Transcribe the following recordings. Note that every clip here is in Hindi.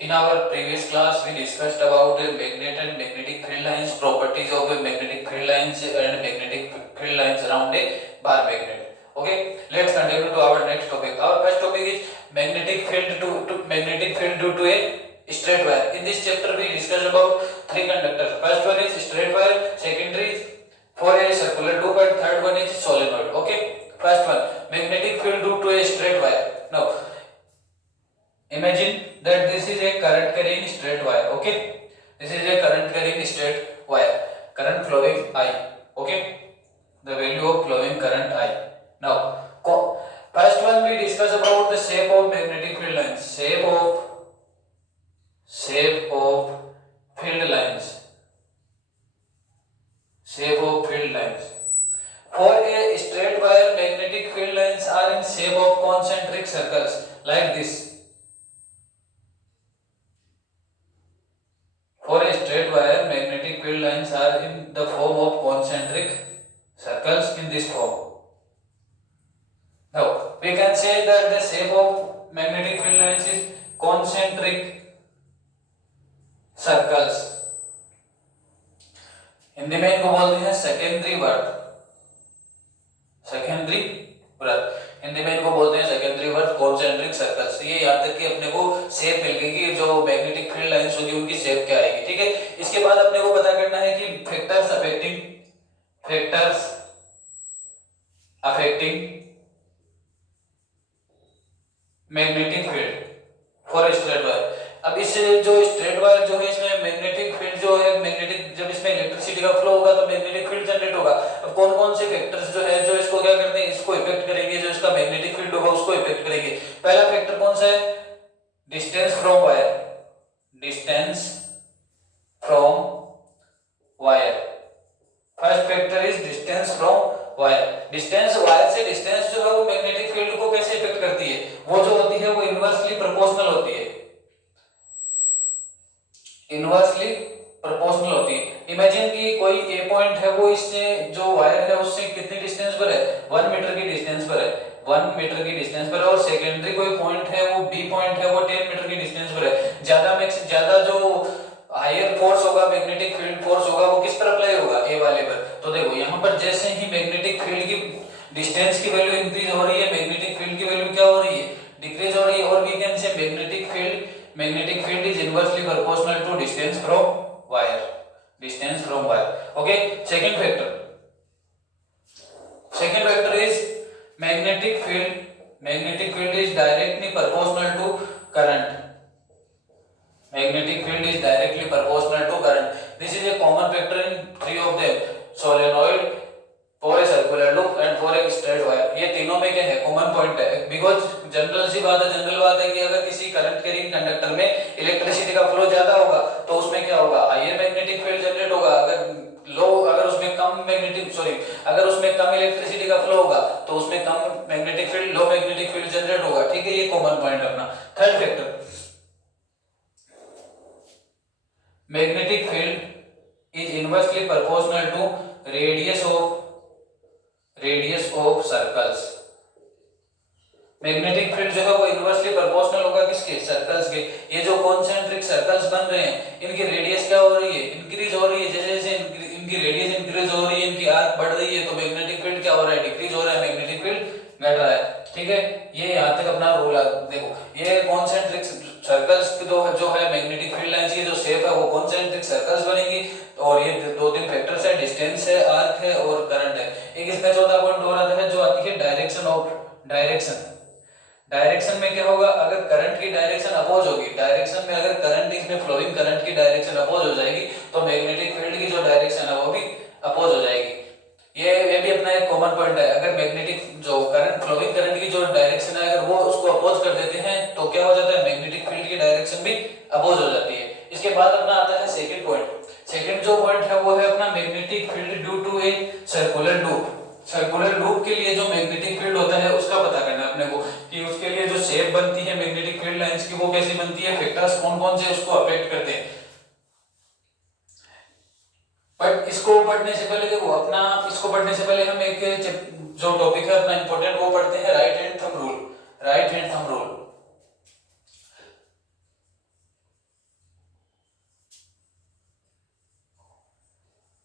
In our previous class, we discussed about magnet and magnetic field lines, properties of magnetic field lines and magnetic field lines around a bar magnet. Okay, let's continue to our next topic. Our first topic is magnetic field magnetic field due to a straight wire. In this chapter, we discussed about three conductors. First one is straight wire, secondary is for a circular loop, and third one is solenoid. Okay, first one, magnetic field due to a straight wire. Now, imagine that this is a current carrying straight wire. Okay, this is a current carrying straight wire, current flowing I. Okay, the value of flowing current I. Now, first one we discuss about the shape of magnetic field lines. Shape of field lines. Shape of field lines. For a straight wire, magnetic field lines are in shape of concentric circles like this. For a straight wire, magnetic field lines are in the form of concentric circles in this form. Now, we can say that the shape of magnetic field lines is concentric circles. Hindi में इनको बोलते हैं सेकेंडरी वर्त. सेकेंडरी वर्त हिंदी में इनको बोलते हैं सेकेंडरी वर्त, कॉन्सेंट्रिक सर्कल्स. ये याद तक कि अपने को शेप मिल गई कि जो मैग्नेटिक फील्ड लाइंस होगी उनकी शेप क्या आएगी. ठीक है, इसके बाद अपने को पता करना है कि factors affecting magnetic field for straight wire. अब इस जो स्ट्रेट वायर जो है इसमें मैग्नेटिक फील्ड जो है, मैग्नेटिक जब इसमें इलेक्ट्रिसिटी का फ्लो होगा तो मैग्नेटिक फील्ड जनरेट होगा. अब कौन कौन से फैक्टर्स जो है जो इसको क्या करते हैं, इसको इफेक्ट करेंगे, जो इसका मैग्नेटिक फील्ड होगा उसको इफेक्ट करेंगे. पहला फैक्टर कौन सा है? Distance from wire. Distance from wire. First factor is distance from wire. Distance wire से डिस्टेंस जो है वो मैग्नेटिक फील्ड को कैसे इफेक्ट करती है? वो जो होती है वो इनवर्सली प्रोपोर्शनल होती है. इनवर्सली प्रोपोर्शनल होती है. इमेजिन कि कोई ए पॉइंट है वो इससे जो वायर है उससे कितनी डिस्टेंस पर है? 1 मीटर की डिस्टेंस पर है. 1 मीटर की डिस्टेंस पर है. और सेकेंडरी कोई पॉइंट है वो बी पॉइंट है वो 10 मीटर की डिस्टेंस पर है. ज्यादा जो हायर फोर्स होगा, मैग्नेटिक फील्ड फोर्स होगा, वो किस पर अप्लाई होगा? ए वाले पर. तो देखो यहाँ पर जैसे ही मैग्नेटिक फील्ड की डिस्टेंस की वैल्यू इंक्रीज हो रही है, मैग्नेटिक फील्ड की वैल्यू क्या हो रही है? डिक्रीज हो रही है. और we can say magnetic field is inversely proportional to distance from wire. Distance from wire. Okay, second factor is magnetic field is directly proportional to current. Magnetic field is directly proportional to current. This is a common factor in three of them: solenoid, for a circular loop and for a straight wire. ये तीनों में क्या है? कॉमन पॉइंट है. बिकॉज जनरल बात है कि अगर किसी करंट कैरिंग कंडक्टर में इलेक्ट्रिसिटी का फ्लो ज्यादा होगा तो उसमें क्या होगा? हायर मैग्नेटिक फील्ड जनरेट होगा. अगर उसमें कम इलेक्ट्रिसिटी का फ्लो होगा तो उसमें कम magnetic field, low magnetic field generate होगा. ठीक है, ये कॉमन पॉइंट अपना. Third factor, magnetic field is inversely proportional to radius of circles. Magnetic field जो है वो इनवर्सली प्रोपोर्शनल होगा किसके? सर्कल्स के. ये जो कॉन्सेंट्रिक सर्कल्स बन रहे हैं इनकी रेडियस क्या हो रही है? इंक्रीज हो रही है. जैसे जैसे इनकी रेडियस इंक्रीज हो रही है, इनकी आर्क बढ़ रही है, तो मैग्नेटिक फील्ड क्या हो रहा है? डिक्रीज हो रहा है. मैग्नेटिक फील्ड घट रहा है. ठीक है, ये यहाँ तक अपना रूल है. देखो ये कॉन्सेंट्रिक सर्कल्स जो है मैग्नेटिक फील्ड लाइंस की जो शेप है वो कॉन्सेंट्रिक सर्कल्स बनेगी. और ये दो तीन फैक्टर्स है, डिस्टेंस है, आर्क है और करंट है. एक इसमें चौथा पॉइंट और आता है जो आती है डायरेक्शन में क्या होगा? अगर करंट की डायरेक्शन अपोज होगी, डायरेक्शन में अगर करंट इसमें फ्लोइंग करंट की डायरेक्शन अपोज हो जाएगी तो मैग्नेटिक फील्ड की जो डायरेक्शन है वो भी अपोज हो जाएगी. ये भी अपना एक कॉमन पॉइंट है. अगर मैग्नेटिक जो करंट फ्लोइंग करंट की जो डायरेक्शन है अगर वो उसको अपोज कर देते हैं तो क्या हो जाता है? मैग्नेटिक फील्ड की डायरेक्शन भी अपोज हो जाती है. इसके बाद अपना आता है सेकंड पॉइंट. सेकंड जो पॉइंट है वो है अपना magnetic field due to a circular loop. Circular loop के लिए जो मैग्नेटिक फील्ड होता है उसका पता करना है अपने को कि उसके लिए जो शेप बनती है मैग्नेटिक फील्ड लाइंस की वो कैसी बनती है, फैक्टर्स कौन कौन से उसको अफेक्ट करते हैं. बट इसको पढ़ने से पहले देखो हम एक जो टॉपिक है अपना इंपॉर्टेंट वो पढ़ते हैं, right hand thumb rule.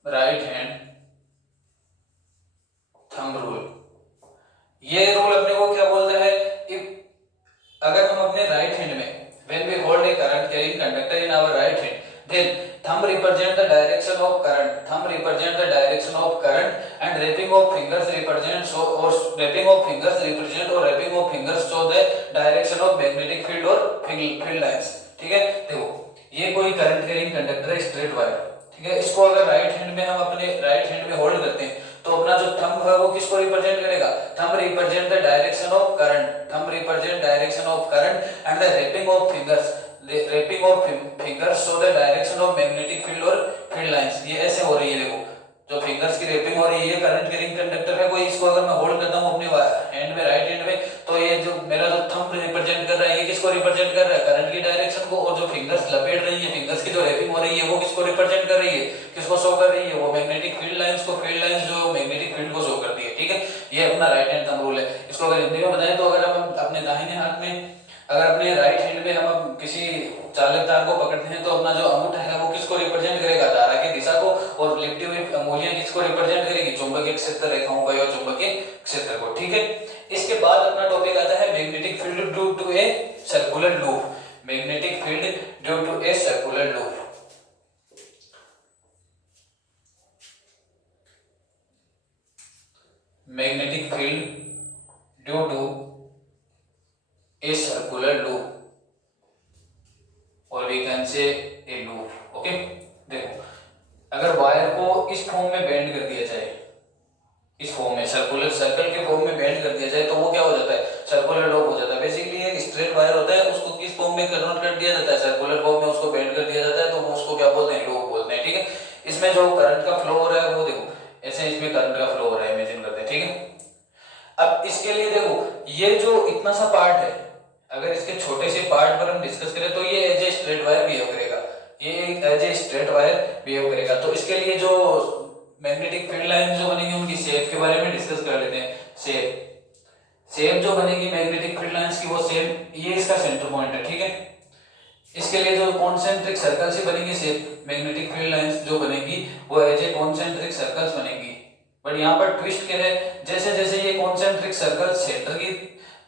Right hand thumb rule. ये रूल अपने को क्या बोलता है, अगर हम अपने राइट हैंड में when we hold a current carrying conductor in our right hand, then thumb represent the direction of current, thumb represent the direction of current, and wrapping of fingers represent so or wrapping of fingers represent or wrapping of fingers show the direction of magnetic field or field lines। ठीक है, देखो ये कोई करंट कैरिंग कंडक्टर है, स्ट्रेट वायर, ठीक है, इसको अगर राइट हैंड में हम अपने राइट हैंड में होल्ड करते हैं तो अपना जो थंब है वो किसको रिप्रेजेंट करेगा, thumb represent the direction of current, thumb represent direction of current, and the wrapping of fingers, wrapping of fingers show the direction of magnetic field और फील्ड लाइंस। ये ऐसे हो रही है, देखो जो फिंगर्स की रैपिंग हो रही है, ये करंट कैरिंग कंडक्टर है कोई, इसको अगर मैं होल्ड करता हूं अपने हैंड में, राइट हैंड में, तो ये जो मेरा जो थंब रिप्रेजेंट कर रहा है, ये किसको रिप्रेजेंट कर रहा है, करंट की डायरेक्शन को, और जो फिंगर्स लपेट रही है, फिंगर्स की जो रैपिंग हो रही है वो किसको रिप्रेजेंट कर रही है, किसको शो कर रही है, वो मैग्नेटिक फील्ड लाइंस को, फील्ड लाइंस जो मैग्नेटिक फील्ड को शो करती है। ठीक है, ये अपना राइट हैंड थंब रूल है। इसको अगर हिंदी में बताएं तो अगर हम अपने दाहिने हाथ में, अगर अपने राइट हैंड में हम किसी चालक तार को पकड़ते हैं तो अपना जो अंगूठा है वो किसको रिप्रेजेंट करेगा, धारा की दिशा को, और लिपटी हुई अंगुलियां किसको रिप्रेजेंट करेगी, चुंबकीय क्षेत्र रेखाओं को या चुंबकीय क्षेत्र को। ठीक है, इसके बाद अपना टॉपिक आता है magnetic field due to a circular loop, magnetic field due to a circular loop. Magnetic field due to a circular loop और we can say a loop. Okay, देखो अगर वायर को इस फॉर्म में बेंड कर दिया जाए, इस फॉर्म में सर्कुलर सर्कल के फॉर्म में बेंड कर दिया जाए तो वो क्या हो जाता है, सर्कुलर लूप हो जाता है। बेसिकली एक स्ट्रेट वायर होता है, उसको किस फॉर्म में कन्वर्ट कर दिया जाता है, सर्कुलर फॉर्म में उसको बेंड कर दिया जाता है, तो वो उसको क्या बोलते हैं, लूप बोलते हैं। ठीक है, इसमें जो करंट का फ्लो हो रहा है वो देखो ऐसे इसमें करंट का फ्लो हो रहा है, इमेजिन करते हैं। ठीक है, अब इसके लिए देखो ये जो इतना सा पार्ट है, अगर इसके छोटे से पार्ट पर हम डिस्कस करें तो ये as a straight wire behave करेगा, ये as a straight wire behave करेगा। तो इसके लिए जो मैग्नेटिक फील्ड लाइन जो बनेगी उनकी शेप के बारे में डिस्कस कर लेते हैं। शेप जो बनेगी मैग्नेटिक फील्ड लाइंस की, वो शेप ये इसका सेंटर पॉइंट है। ठीक है, इसके लिए जो कॉन्सेंट्रिक सर्कल से बनेगी शेप, मैग्नेटिक फील्ड लाइंस जो बनेगी वो एज ए कॉन्सेंट्रिक सर्कल्स बनेगी। बट यहाँ पर ट्विस्ट क्या है, जैसे जैसे ये कॉन्सेंट्रिक सर्कल सेंटर की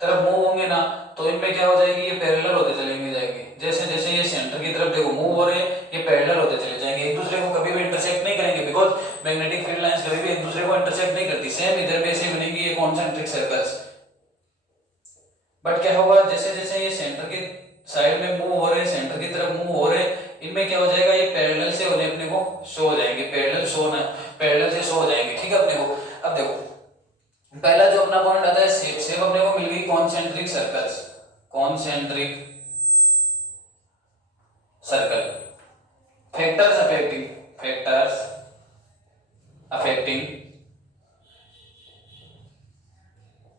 तरफ मूव होंगे ना तो इनमें क्या हो जाएगी, ये पैरेलल होते चलेंगे जाएंगे। जैसे जैसे ये सेंटर की तरफ देखो मूव हो रहे हैं, ये पैरेलल होते चले जाएंगे, एक दूसरे को कभी भी इंटरसेक्ट नहीं करेंगे, बिकॉज मैग्नेटिक फील्ड लाइंस कभी भी एक दूसरे को इंटरसेक्ट नहीं करती। सेम इधर भी ऐसे बनेंगी ये कॉन्सेंट्रिक सर्कल्स। बट क्या होगा, जैसे जैसे ये सेंटर की साइड में मूव हो रहे हैं, सेंटर की तरफ मूव हो रहे हैं, इनमें क्या हो जाएगा, ये पैरेलल से होने अपने को शो हो जाएंगे, पैरेलल शो ना पैरेलल से शो हो जाएंगे। ठीक है अपने को, अब देखो पहला जो अपना पॉइंट आता है शेप, शेप अपने को मिल गई concentric circles, concentric circle. Factors affecting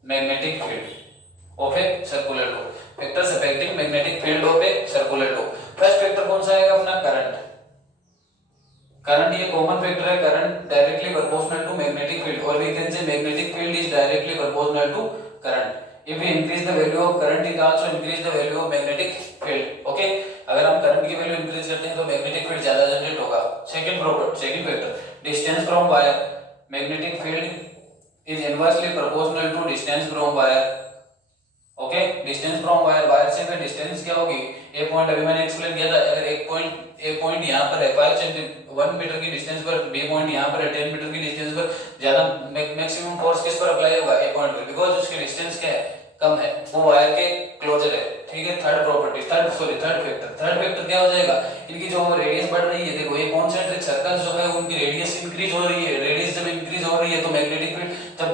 magnetic field of a circular loop, factors affecting magnetic field of a circular loop. First factor कौन सा आएगा अपना, करंट। करंट ये कॉमन फैक्टर है, current directly proportional to magnetic field, और we can say magnetic field is directly proportional to current. If we increase the value of current it also increase the value of magnetic field. Okay, अगर हम करंट की वैल्यू इंक्रीज करते हैं तो मैग्नेटिक फील्ड ज्यादा जनरेट होगा। Second factor distance from wire, magnetic field is inversely proportional to distance from wire. Okay, distance from wire, wire से फिर डिस्टेंस क्या होगी, ए पॉइंट अभी मैंने एक्सप्लेन किया था, अगर एक पॉइंट यहाँ पर है 5 सेंटीमीटर 1 मीटर की डिस्टेंस पर, बी पॉइंट यहाँ पर है 10 मीटर की डिस्टेंस पर, ज्यादा मैक्सिमम फोर्स किस पर अप्लाई होगा, ए पॉइंट पर, बिकॉज उसकी डिस्टेंस क्या है, कम है, वो वायर के क्लोजर है। ठीक है, थर्ड फैक्टर क्या हो जाएगा, इनकी जो रेडियस बढ़ रही है, देखो ये कॉन्सेंट्रिक सर्कल जो है उनकी रेडियस इंक्रीज हो रही है, रेडियस जब इंक्रीज हो रही है तो मैग्नेटिक फील्ड, जब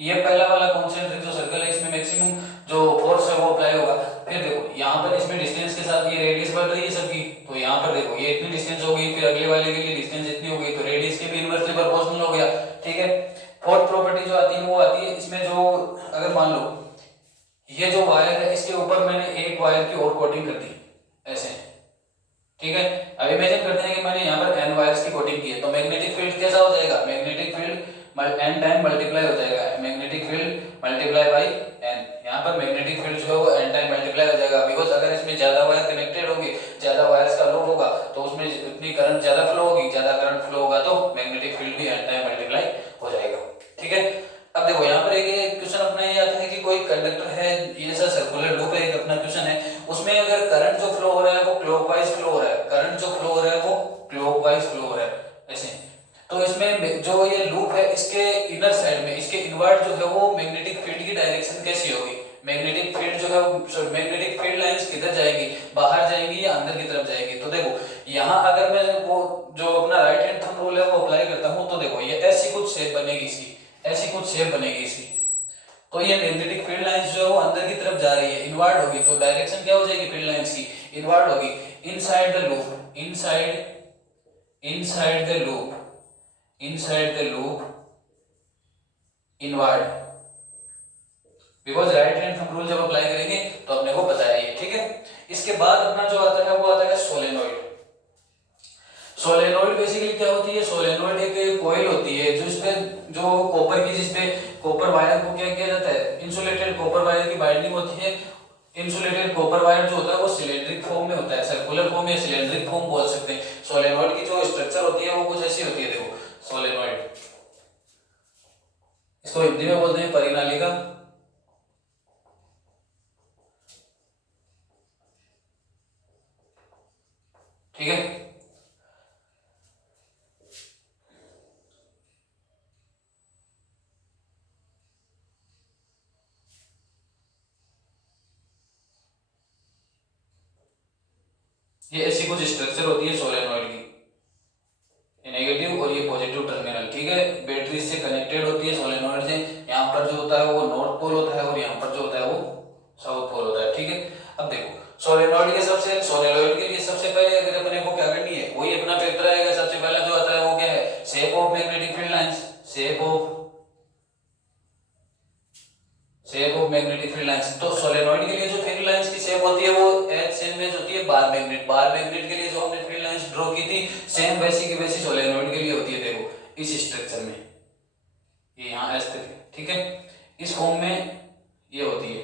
ये पहला वाला कॉन्सेंट्रिक जो सर्कल है इसमें मैक्सिमम जो फोर्स है वो अप्लाई होगा। फिर देखो यहाँ पर इसमें डिस्टेंस के साथ ये रेडियस बढ़ रही है सबकी, तो यहाँ पर देखो ये इतनी डिस्टेंस हो गई, फिर अगले वाले के लिए डिस्टेंस इतनी हो गई, तो रेडियस के भी इनवर्सली प्रोपोर्शनल हो गया। ठीक है, फोर्थ प्रॉपर्टी जो आती है वो आती है इसमें, जो अगर मान लो ये जो वायर है इसके ऊपर मैंने एक वायर की और कोटिंग कर दी ऐसे। ठीक है, अब इमेजिन करते हैं कि मैंने यहाँ पर n वायर्स की कोटिंग की है, तो मैग्नेटिक फील्ड कैसा हो जाएगा, magnetic field n time multiply हो जाएगा, magnetic field multiply by n। यहाँ पर मैग्नेटिक फील्ड जो है वो n टाइम मल्टीप्लाई हो जाएगा, बिकॉज अगर इसमें ज्यादा वायर कनेक्टेड होंगे, ज्यादा वायर्स का लूप होगा तो उसमें इतनी करंट ज्यादा फ्लो होगी, ज्यादा करंट फ्लो होगा तो मैग्नेटिक भी एन टाइम मल्टीप्लाई हो जाएगा। ठीक है, अब देखो यहाँ पर एक क्वेश्चन अपना ये आता है कि कोई कंडक्टर है, ये ऐसा सर्कुलर लूप है, एक अपना क्वेश्चन है, उसमें अगर करंट जो फ्लो हो रहा है वो क्लॉकवाइज फ्लो हो रहा है, करंट जो फ्लो हो रहा है वो क्लॉकवाइज फ्लो हो रहा है ऐसे, तो इसमें जो ये लूप है इसके इनर साइड में, इसके इनवर्ट जो है वो मैग्नेटिक फील्ड की डायरेक्शन कैसी होगी, मैग्नेटिक फील्ड जो है, मैग्नेटिक फील्ड लाइंस किधर जाएंगी, बाहर जाएंगी या अंदर की तरफ जाएंगी। तो देखो यहाँ अगर मैं वो जो अपना राइट हैंड थंब रूल है वो अप्लाई करता हूँ, तो देखो ये ऐसी कुछ शेप बनेगी इसकी, ऐसी कुछ शेप बनेगी इसकी, तो ये मैग्नेटिक फील्ड लाइंस जो है वो अंदर की तरफ जा रही है, इनवर्ड होगी, तो डायरेक्शन क्या हो जाएगी फील्ड लाइंस की, इनवर्ड होगी, inside the loop, inside the loop, inside the loop inward, because right hand thumb rule जब अप्लाई करेंगे तो अपने को पता है ये। ठीक है, इसके बाद अपना जो आता है वो आता है सोलेनोइड। सोलेनोइड बेसिकली क्या होती है, सोलेनोइड एक कॉइल होती है जो इसपे जो कॉपर की, जिसपे कॉपर वायर को क्या किया जाता है, इंसुलेटेड कॉपर वायर की बाइंडिंग होती है। इंसुलेटेड कॉपर वायर जो होता है वो सिलेंड्रिक फॉर्म में होता है, सर्कुलर फॉर्म या सिलेंड्रिक फॉर्म बोल सकते हैं। सोलेनोइड की जो स्ट्रक्चर होती है वो कुछ ऐसी होती है, देखो सोलेनोइड, इसको हिंदी में बोलते हैं परिनालिका। ठीक है, ये ऐसी कुछ स्ट्रक्चर होती है सोलेनोइड की, ये नेगेटिव और ये पॉजिटिव टर्मिनल। ठीक है, बैटरी से कनेक्टेड होती है सोलेनोइड से, यहाँ पर जो होता है वो नॉर्थ पोल होता है और यहाँ पर जो होता है वो साउथ पोल होता है। ठीक है, अब देखो सोलेनोइड के सबसे, सोलेनोइड के लिए सबसे पहले अगर अपने को क्या करनी है, वही अपना फैक्टर आएगा, सबसे पहला जो आता है वो क्या है, shape of magnetic field lines, shape of magnetic field lines. तो सोलेनोइड के लिए जो फील्ड लाइंस की शेप होती है वो एच सेम में होती है बार मैग्नेट, बार मैग्नेट के लिए जो हमने फील्ड लाइंस ड्रॉ की थी सेम वैसी की वैसी सोलेनोइड के लिए होती है, देखो इस स्ट्रक्चर में, ये यहाँ एस तक है। ठीक है, इस फॉर्म में ये होती है,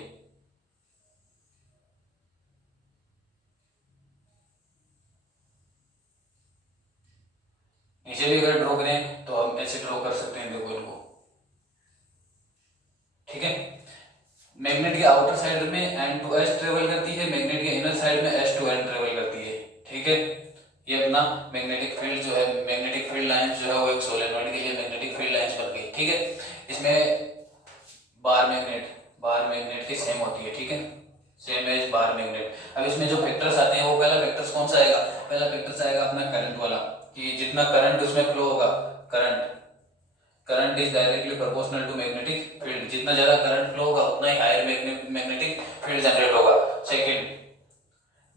नीचे भी अगर ड्रॉ करें तो हम ऐसे ड्रॉ कर सकते हैं, देखो इनको। ठीक है, मैग्नेट के आउटर साइड में एन टू एस ट्रेवल करती है, मैग्नेट के इनर साइड में एस टू एन ट्रेवल करती है। ठीक है, ये अपना मैग्नेटिक फील्ड जो है, मैग्नेटिक फील्ड लाइंस जो है वो एक सोलेनोइड के लिए मैग्नेटिक फील्ड लाइंस बन गई। ठीक है, इसमें बार मैग्नेट की सेम होती है। ठीक है, सेम एज बार मैग्नेट। अब इसमें जो फैक्टर्स आते हैं वो पहला फैक्टर्स कौन सा आएगा, पहला फैक्टर्स आएगा अपना करंट वाला, कि जितना करंट उसमें फ्लो होगा, current is directly proportional to magnetic field, जितना ज्यादा करंट फ्लो होगा उतना ही हायर मैग्नेटिक फील्ड जनरेट होगा। Second,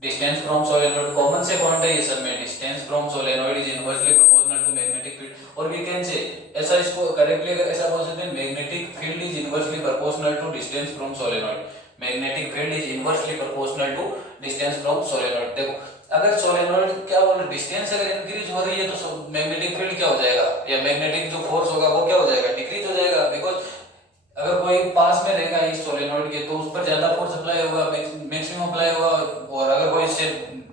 distance from solenoid, common से पॉइंट है ये सब में, distance from solenoid is inversely proportional to magnetic field, और वी कैन से ऐसा, इसको करेक्टली अगर ऐसा बोल सकते हैं, magnetic field is inversely proportional to distance from solenoid, magnetic field is inversely proportional to distance from solenoid. देखो अगर सोलेनोइड क्या बोल रहे, डिस्टेंस अगर इंक्रीज हो रही है तो मैग्नेटिक फील्ड क्या हो जाएगा, या मैग्नेटिक जो फोर्स होगा वो क्या हो जाएगा, डिक्रीज हो जाएगा, बिकॉज अगर कोई पास में रहेगा इस सोलेनोइड के तो उस पर ज्यादा फोर्स अप्लाई होगा, मैक्सिमम अप्लाई होगा, और अगर कोई इससे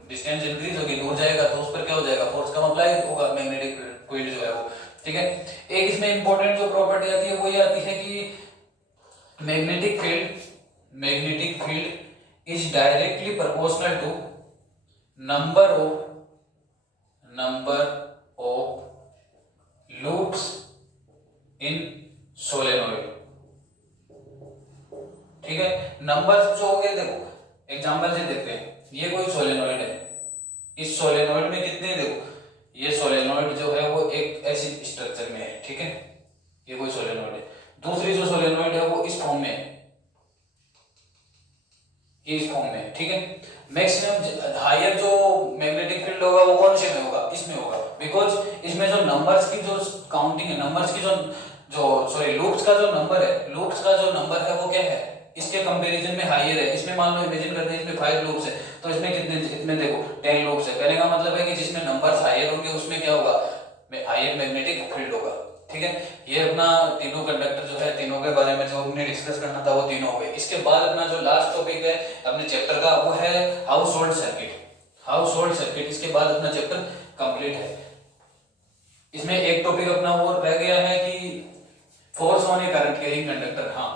डिस्टेंस इंक्रीज होगी, दूर जाएगा तो उस पर क्या हो जाएगा, फोर्स कम अप्लाई होगा, मैग्नेटिक फील्ड जो है वो। ठीक है, एक इसमें इंपॉर्टेंट जो प्रॉपर्टी आती है वो ये आती है कि magnetic field is directly proportional to number of loops in solenoid. ठीक है, नंबर जो हो गए, देखो एग्जांपल से देखते हैं, ये कोई सोलेनोइड है, इस सोलेनोइड में कितने, देखो ये सोलेनोइड जो है वो एक ऐसी स्ट्रक्चर में है। ठीक है, ये कोई सोलेनोइड है, दूसरी जो सोलेनोइड है वो इस फॉर्म में है, इस फॉर्म में। ठीक है, मैक्सिमम हायर जो मैग्नेटिक फील्ड होगा वो कौन से में होगा, इसमें होगा, बिकॉज इसमें जो नंबर्स की जो काउंटिंग है, नंबर्स की जो सॉरी लूप्स का जो नंबर है, लूप्स का जो नंबर है वो क्या है, इसके कंपैरिजन में हायर है। इसमें मान लो इमेजिन करते हैं इसमें 5 लूप्स है, तो इसमें कितने, इसमें देखो 10 लूप्स है, कहने का मतलब है कि जिसमें नंबर्स हायर होंगे उसमें क्या होगा, हायर मैग्नेटिक फील्ड होगा। ठीक है, ये अपना तीनों कंडक्टर जो है, तीनों के बारे में जो हमने डिस्कस करना था वो तीनों हो गए। इसके बाद अपना जो लास्ट टॉपिक है अपने चैप्टर का वो है हाउस होल्ड सर्किट। इसके बाद अपना चैप्टर कंप्लीट है। इसमें एक टॉपिक अपना वो रह गया है कि force on a current carrying conductor. हाँ,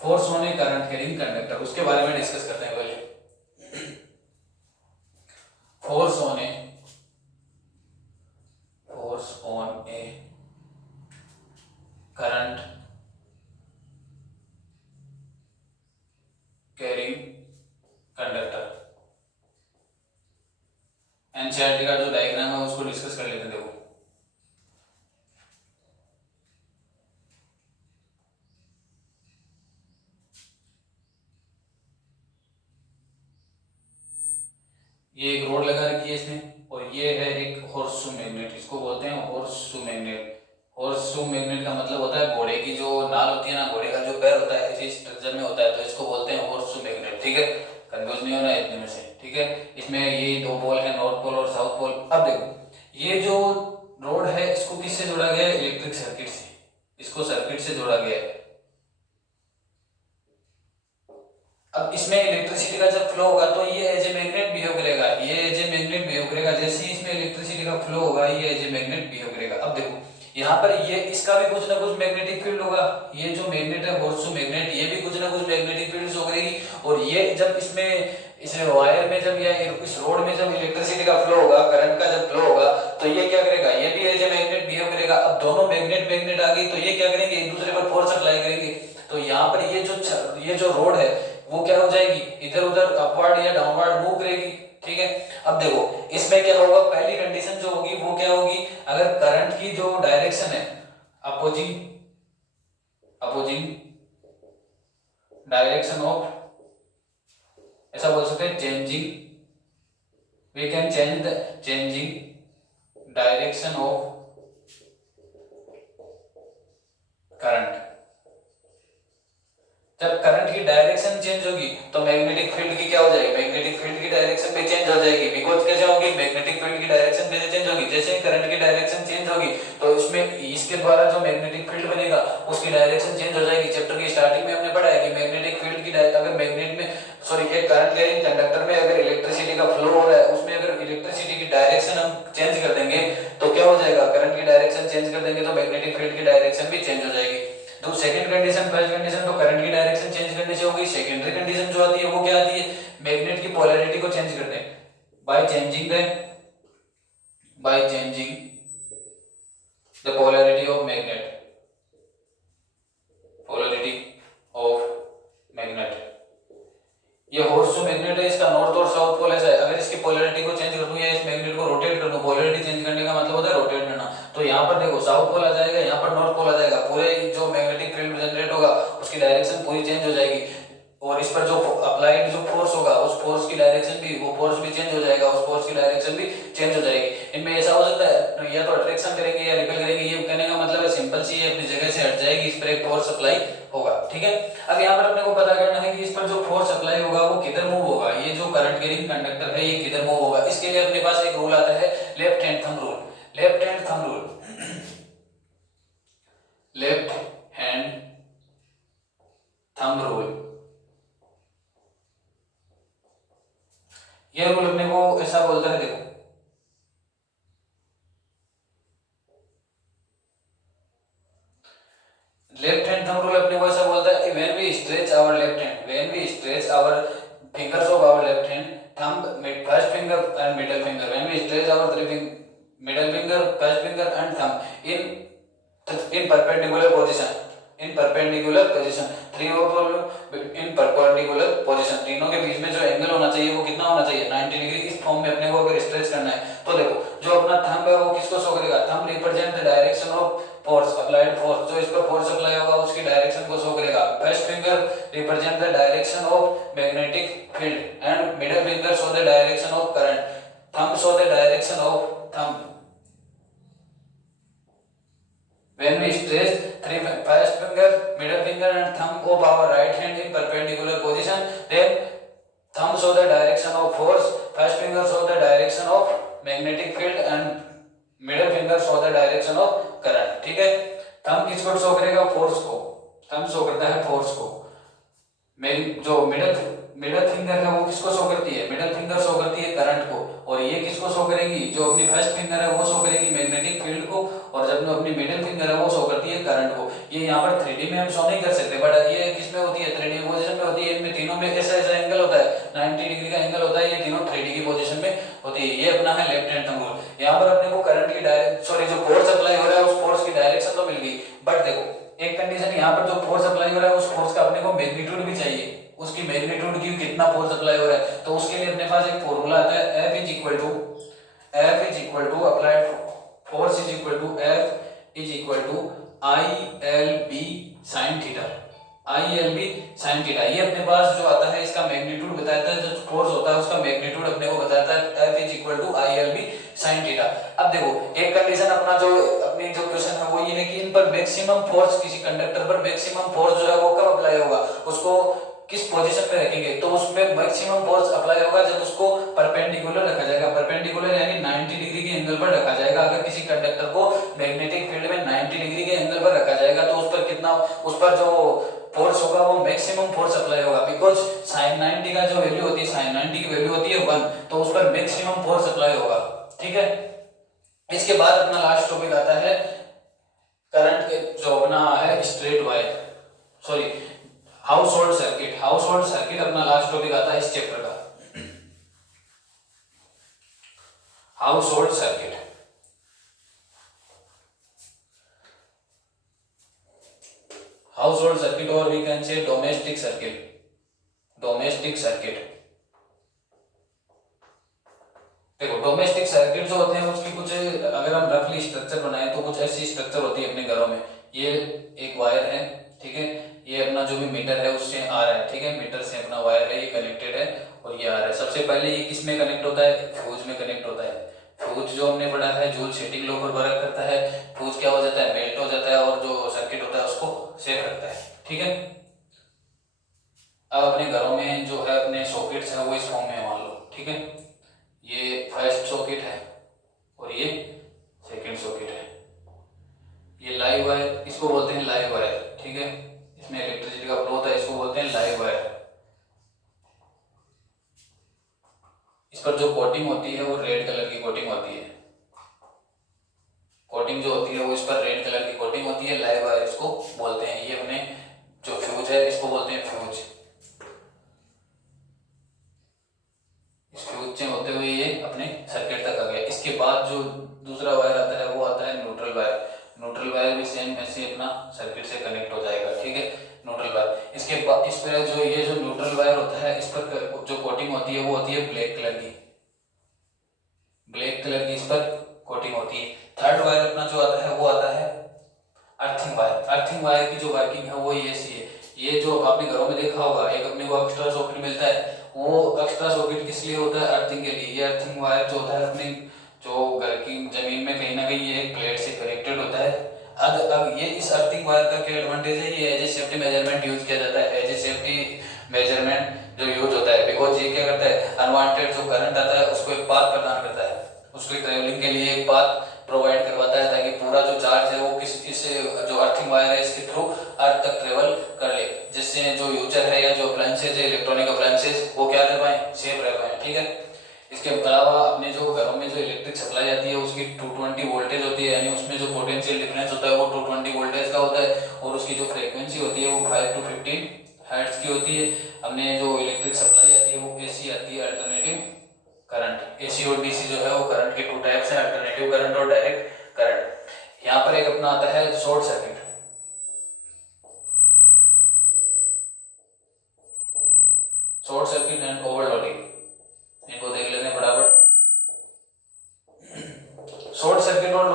force on a current carrying conductor, उसके बारे में डिस्कस करते हैं पहले। Force on a current carrying conductor. NCERT का जो डायग्राम है उसको डिस्कस कर लेते हैं। देखो, ये एक रोड लगा रखी है इसमें, और ये है एक हॉर्सशू मैग्नेट, इसको बोलते हैं हॉर्सशू मैग्नेट। हॉर्सशू मैग्नेट का मतलब होता है घोड़े की जो नाल होती है ना, घोड़े का जो पैर होता है इसी स्ट्रक्चर में होता है, तो इसको बोलते हैं हॉर्सशू मैग्नेट। ठीक है, कंफ्यूज नहीं होना इतने में से। ठीक है, इसमें ये दो पोल है, नॉर्थ पोल और साउथ पोल। अब देखो, ये जो रोड है इसको किससे जोड़ा गया है? इलेक्ट्रिक सर्किट से, इसको सर्किट से जोड़ा गया है। अब इसमें इलेक्ट्रिसिटी का जब फ्लो होगा तो ये एज ए मैग्नेट बिहेव करेगा, ये एज ए मैग्नेट बिहेव करेगा। जैसे ही इसमें इलेक्ट्रिसिटी का फ्लो होगा ये एज ए मैग्नेट बिहेव करेगा। अब देखो यहाँ पर ये इसका भी कुछ ना कुछ मैग्नेटिक फील्ड होगा, ये जो मैग्नेट है हॉर्सशू मैग्नेट, ये भी कुछ ना कुछ मैग्नेटिक फील्ड शो करेगी। और ये जब इसमें इस वायर में जब या इस रोड में जब इलेक्ट्रिसिटी का फ्लो होगा, करंट का जब फ्लो होगा, तो ये क्या करेगा? ये भी एज ए मैग्नेट बिहेव करेगा। अब दोनों मैग्नेट मैग्नेट आ गई तो ये क्या करेंगे? एक दूसरे पर फोर्स अप्लाई करेंगे। तो यहाँ पर ये जो रोड है वो क्या हो जाएगी? इधर उधर अपवर्ड या डाउनवर्ड मूव करेगी। ठीक है, अब देखो इसमें क्या होगा? पहली कंडीशन जो होगी वो क्या होगी? अगर करंट की जो डायरेक्शन है अपोजिंग डायरेक्शन ऑफ, ऐसा बोल सकते हैं changing, we can change the changing direction of current. जब करंट की डायरेक्शन चेंज होगी तो मैग्नेटिक फील्ड की क्या हो जाएगी? मैग्नेटिक फील्ड की डायरेक्शन भी चेंज हो जाएगी। बिकॉज कैसे होगी? मैग्नेटिक फील्ड की डायरेक्शन कैसे चेंज होगी? जैसे करंट की डायरेक्शन चेंज होगी तो इसमें इसके द्वारा जो मैग्नेटिक फील्ड बनेगा उसकी डायरेक्शन चेंज हो जाएगी। चैप्टर की स्टार्टिंग में हमने पढ़ा है कि मैग्नेटिक फील्ड की अगर मैग्नेट में एक करंट कैरिंग कंडक्टर में अगर इलेक्ट्रिसिटी का फ्लो हो रहा है, उसमें अगर इलेक्ट्रिसिटी की डायरेक्शन हम चेंज कर देंगे तो क्या हो जाएगा? करंट की डायरेक्शन चेंज कर देंगे तो मैग्नेटिक फील्ड की डायरेक्शन भी चेंज हो जाएगी। तो सेकंड कंडीशन, फर्स्ट कंडीशन तो करंट की डायरेक्शन चेंज करने से हो गई। सेकेंडरी कंडीशन जो आती है वो क्या आती है? मैग्नेट की पोलैरिटी को चेंज करते हैं by changing the polarity of magnet, ये हॉर्सशू मैग्नेट है, इसका नॉर्थ और साउथ पोल ऐसा है। अगर इसकी पोलैरिटी को चेंज कर दूं या इस मैग्नेट को रोटेट कर दूं, पोलैरिटी चेंज करने का मतलब होता है रोटेट करना, तो यहाँ पर देखो साउथ पोल आ जाएगा, यहाँ पर नॉर्थ पोल आ जाएगा। पूरे जो मैग्नेटिक फील्ड जनरेट होगा उसकी डायरेक्शन पूरी चेंज हो जाएगी, और इस पर जो अप्लाइड जो फोर्स होगा उस फोर्स की डायरेक्शन भी, वो फोर्स भी चेंज हो जाएगा, उस फोर्स की डायरेक्शन भी चेंज हो जाएगी। इनमें ऐसा हो सकता है या तो अट्रैक्शन करेंगे या रिपेल करेंगे, ये कहने का मतलब है सिंपल सी, ये अपनी जगह से हट जाएगी, इस पर एक फोर्स अप्लाई होगा। ठीक है, अब यहाँ पर अपने को पता करना है कि इस पर जो फोर्स अप्लाई होगा वो किधर मूव होगा, ये जो करंट कैरिंग कंडक्टर है ये किधर मूव होगा। इसके लिए अपने पास एक रूल आता है left hand thumb rule. Left hand thumb rule ये रूल अपने को ऐसा बोलता है, देखो लेफ्ट हैंड थंब रूल अपने को ऐसा बोलता है when we stretch our left hand, when we stretch our fingers of our left hand, thumb, first finger and middle finger, when we stretch our middle finger, first finger and thumb in perpendicular position, three in perpendicular position, तीनों के बीच में जो एंगल होना चाहिए वो कितना होना चाहिए? 90 डिग्री। इस फॉर्म में अपने को अगर स्ट्रेच करना है तो देखो जो अपना थंब है वो किसको शो करेगा? Thumb represent the direction of force, applied force, जो इस पर फोर्स अप्लाई होगा उसकी डायरेक्शन को शो करेगा। First finger represent the direction of magnetic field and middle finger show the direction of current, thumb show the direction of thumb. When we stretch first finger, middle finger and thumb of our right hand in perpendicular position, then thumb show the direction of force, first finger show the direction of magnetic field and middle finger show the direction of current. ठीक है, थंब किसको शो करेगा? फोर्स को। थंब शो करता है फोर्स को। जो मिडिल फिंगर है वो किसको शो करती है? मिडिल फिंगर शो करती है करंट को, और ये किसको शो करेगी? जो अपनी फर्स्ट फिंगर है वो शो करेगी मैग्नेटिक फील्ड को, ये यहाँ पर 3D में हम शो नहीं कर सकते, बट ये किसमें होती है, 3D पोजीशन में होती है। इनमें तीनों में ऐसा ऐसा एंगल होता है, 90 डिग्री का एंगल होता है, ये तीनों 3D की पोजीशन में होती है। ये अपना है लेफ्ट हैंड थंब रूल। यहाँ पर अपने को करंट की डायरेक्ट सॉरी जो फोर्स अप्लाई हो रहा है उस फोर्स की डायरेक्शन तो मिल गई, बट देखो एक कंडीशन, यहाँ पर जो फोर्स अप्लाई हो रहा है उस फोर्स का अपने को मैग्नीट्यूड भी चाहिए, उसकी मैग्नीट्यूड की कितना फोर्स अप्लाई हो रहा है। तो उसके लिए अपने पास एक फॉर्मूला आता है, F is equal to applied force is equal to F is equal to ILB sin theta. ILB sin theta ये अपने पास जो आता है इसका मैग्नीट्यूड बताता है, जो फोर्स होता है उसका मैग्नीट्यूड अपने को बताता है F is equal to ILB sin theta. अब देखो एक कंडीशन अपना जो अपनी जो क्वेश्चन है वो ये है कि इन पर मैक्सिमम फोर्स, किसी कंडक्टर पर मैक्सिमम फोर्स जो है वो कब अप्लाई होगा, उसको किस पोजीशन पे रखेंगे। तो उसमें मैक्सिमम फोर्स अप्लाई होगा जब उसको परपेंडिकुलर रखा जाएगा, परपेंडिकुलर यानी 90 डिग्री के एंगल पर रखा जाएगा। अगर किसी कंडक्टर को मैग्नेटिक फील्ड में 90 डिग्री के एंगल पर रखा जाएगा तो उस पर कितना, उस पर जो फोर्स होगा वो मैक्सिमम फोर्स अप्लाई होगा, बिकॉज sin 90 का जो वैल्यू होती है, sin 90 की वैल्यू होती है 1, तो उस पर मैक्सिमम फोर्स अप्लाई होगा। ठीक है, इसके बाद अपना लास्ट टॉपिक आता है करंट के जो अपना है straight wire, sorry household circuit. Household circuit अपना लास्ट टॉपिक आता है इस चैप्टर का, household circuit. Household circuit और we can say domestic circuit. Domestic circuit देखो डोमेस्टिक सर्किट जो होते हैं उसकी कुछ अगर हम रफली स्ट्रक्चर बनाए तो कुछ ऐसी स्ट्रक्चर होती है अपने घरों में। ये एक वायर है, ठीक है, ये अपना जो भी मीटर है उससे आ रहा है, ठीक है, मीटर से अपना वायर है, ये कनेक्टेड है और ये आ रहा है। सबसे पहले ये किस में कनेक्ट होता है, फ्यूज में कनेक्ट होता है। फ्यूज जो हमने पढ़ा है जूल सेटिंग लॉ पर वर्क करता है। फ्यूज क्या हो जाता है, मेल्ट हो जाता है और जो सर्किट होता है उसको सेव रखता है। ठीक है, अब अपने घरों में जो है अपने सॉकेट्स है वो इस फॉर्म में मान लो, ठीक है, ये फर्स्ट सॉकेट है और ये सेकंड सॉकेट है। ये लाइव वायर, इसको बोलते हैं लाइव वायर, ठीक है, इसमें इलेक्ट्रिसिटी का फ्लो होता है, इसको बोलते हैं लाइव वायर। इस पर जो कोटिंग होती है वो रेड कलर की कोटिंग होती है, कोटिंग जो होती है वो इस पर रेड कलर की कोटिंग होती है, लाइव वायर इसको बोलते हैं। ये अपने जो फ्यूज है इसको बोलते हैं फ्यूज। इस फ्यूज से होते हुए ये अपने सर्किट तक आ गया। इसके बाद जो दूसरा वायर आता है वो आता है न्यूट्रल वायर। न्यूट्रल वायर भी सेम ऐसे अपना सर्किट से कनेक्ट हो जाएगा, ठीक है, न्यूट्रल वायर। इसके बाद इस पर जो ये जो न्यूट्रल वायर होता है इस पर जो कोटिंग होती है वो होती है ब्लैक कलर की, ब्लैक कलर की इस पर कोटिंग होती है। थर्ड वायर अपना जो आता है वो आता है अर्थिंग वायर। अर्थिंग वायर की जो वर्किंग है वो ये सी है, ये जो आपने घरों में देखा होगा एक अपने को एक्स्ट्रा सॉकेट मिलता है, वो एक्स्ट्रा सॉकेट किस लिए होता है, अर्थिंग के लिए। ये अर्थिंग वायर जो होता है अपने जो घर की जमीन में कहीं ना कहीं ये एक प्लेट से कनेक्टेड होता है। अब ये इस अर्थिंग वायर का क्या एडवांटेज है, ये as a safety measurement use किया जाता है, एज ए सेफ्टी मेजरमेंट जो यूज होता है, बिकॉज ये क्या करता है अनवांटेड जो करंट आता है उसको एक पाथ प्रदान करता है, उसके ट्रेवलिंग के लिए एक पाथ प्रोवाइड करवाता है ताकि पूरा जो चार्ज है वो किस इस जो अर्थिंग वायर है इसके थ्रू अर्थ तक ट्रेवल कर ले, जिससे जो यूजर है या जो अप्लायंसेज है इलेक्ट्रॉनिक अप्लायंसेज वो क्या रह पाए, सेफ रह पाए। ठीक है, इसके अलावा अपने जो घरों में जो इलेक्ट्रिक सप्लाई आती है उसकी 220 वोल्टेज होती है, यानी उसमें जो पोटेंशियल डिफरेंस होता है वो 220 वोल्टेज का होता है और उसकी जो फ्रीक्वेंसी होती है वो 5 to 15 हर्ट्ज की होती है। हमने जो इलेक्ट्रिक सप्लाई आती है वो एसी आती है, अल्टरनेटिव करंट। एसी और डीसी जो है वो करंट के टू टाइप्स हैं, अल्टरनेटिव करंट और डायरेक्ट करंट। यहाँ पर एक अपना आता है short circuit. Short circuit and overloading, इनको देख लेते हैं फटाफट। शॉर्ट सर्किट और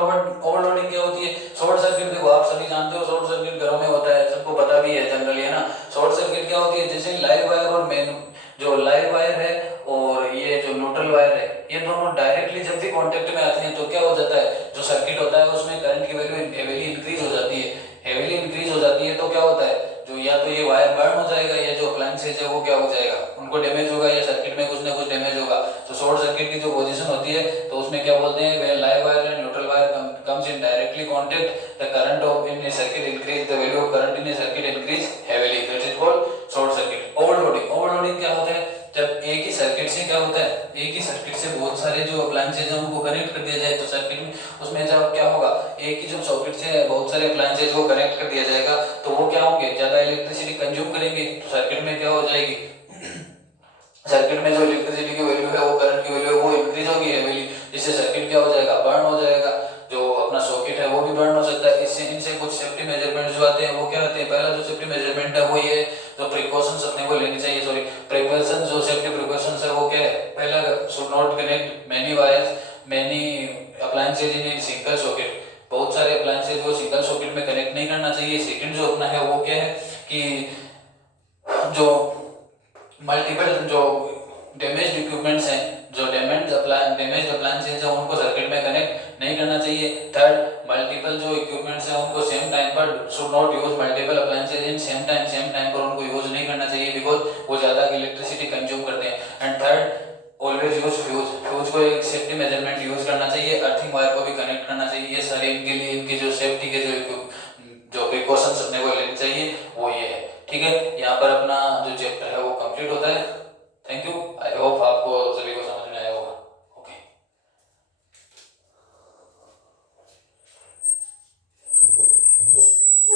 ओवरलोडिंग क्या होती है। शॉर्ट सर्किट देखो आप सभी जानते हो, शॉर्ट सर्किट घरों में होता है, सबको पता भी है जनरली, है ना। शॉर्ट सर्किट क्या होती है, जैसे लाइव वायर और मेन जो लाइव वायर है और ये जो न्यूट्रल वायर है ये दोनों डायरेक्टली जब भी कांटेक्ट में आते हैं तो क्या हो जाता है, जो सर्किट होता है उसमें करंट की वैल्यू हेवीली इंक्रीज हो जाती है। हेवीली इंक्रीज हो जाती है तो क्या होता है, जो या तो ये वायर बर्न हो जाएगा या जो अप्लायंसेज है वो क्या हो जाएगा, उनको डैमेज होगा या सर्किट में कुछ ना कुछ डैमेज होगा। तो शॉर्ट सर्किट की जो पोजीशन होती है तो उसमें क्या बोलते हैं, when live wire and neutral wire comes in directly contact, the current of in a circuit increase, the value of current in a circuit increase heavily, that is called short circuit। Overloading, overloading क्या होता है, जब एक ही सर्किट से क्या होता है, एक ही ही सर्किट से बहुत सारे जो अप्लायंसेज हैं उनको कनेक्ट कर दिया जाए तो सर्किट में उसमें जब क्या होगा, एक ही जो सॉकेट से बहुत सारे अप्लायंसेज को कनेक्ट कर दिया जाएगा तो वो क्या होंगे, ज्यादा इलेक्ट्रिसिटी कंज्यूम करेंगे, तो सर्किट में क्या हो जाएगी, सर्किट में जो इलेक्ट्रिसिटी की वैल्यू है वो करंट की वैल्यू है वो इंक्रीज होगी हेवीली, जिससे सर्किट क्या हो जाएगा, बर्न हो जाएगा, जो अपना सॉकेट है वो भी बर्न हो सकता है। इससे इनसे कुछ सेफ्टी मेजरमेंट जो आते हैं वो क्या होते हैं, पहला जो सेफ्टी मेजरमेंट है वो ये जो प्रिकॉशंस अपने को लेनी चाहिए, सॉरी प्रिकॉशन, जो सेफ्टी प्रिकॉशंस है वो क्या है, पहला should not connect many wires many appliances in single socket, बहुत सारे अप्लायंसेज वो सिंगल सॉकेट में कनेक्ट नहीं करना चाहिए। सेकंड जो अपना है वो क्या है कि जो मल्टीपल जो डैमेज्ड इक्विपमेंट्स हैं, जो डैमेज्ड अप्लायंसेज हैं उनको सर्किट में कनेक्ट नहीं करना चाहिए। थर्ड, मल्टीपल जो इक्विपमेंट्स हैं उनको सेम टाइम पर should not use multiple appliances in same time पर उनको यूज नहीं करना चाहिए बिकॉज वो ज़्यादा इलेक्ट्रिसिटी कंज्यूम करते हैं। And third, always use fuse को एक सेफ्टी मेजरमेंट यूज करना चाहिए, अर्थिंग वायर को भी कनेक्ट करना चाहिए। ये सारे इनके लिए इनकी जो सेफ्टी के जो प्रिकॉशंस अपने को लेनी चाहिए वो ये है। ठीक है, यहाँ पर अपना जो चैप्टर है वो कंप्लीट होता है।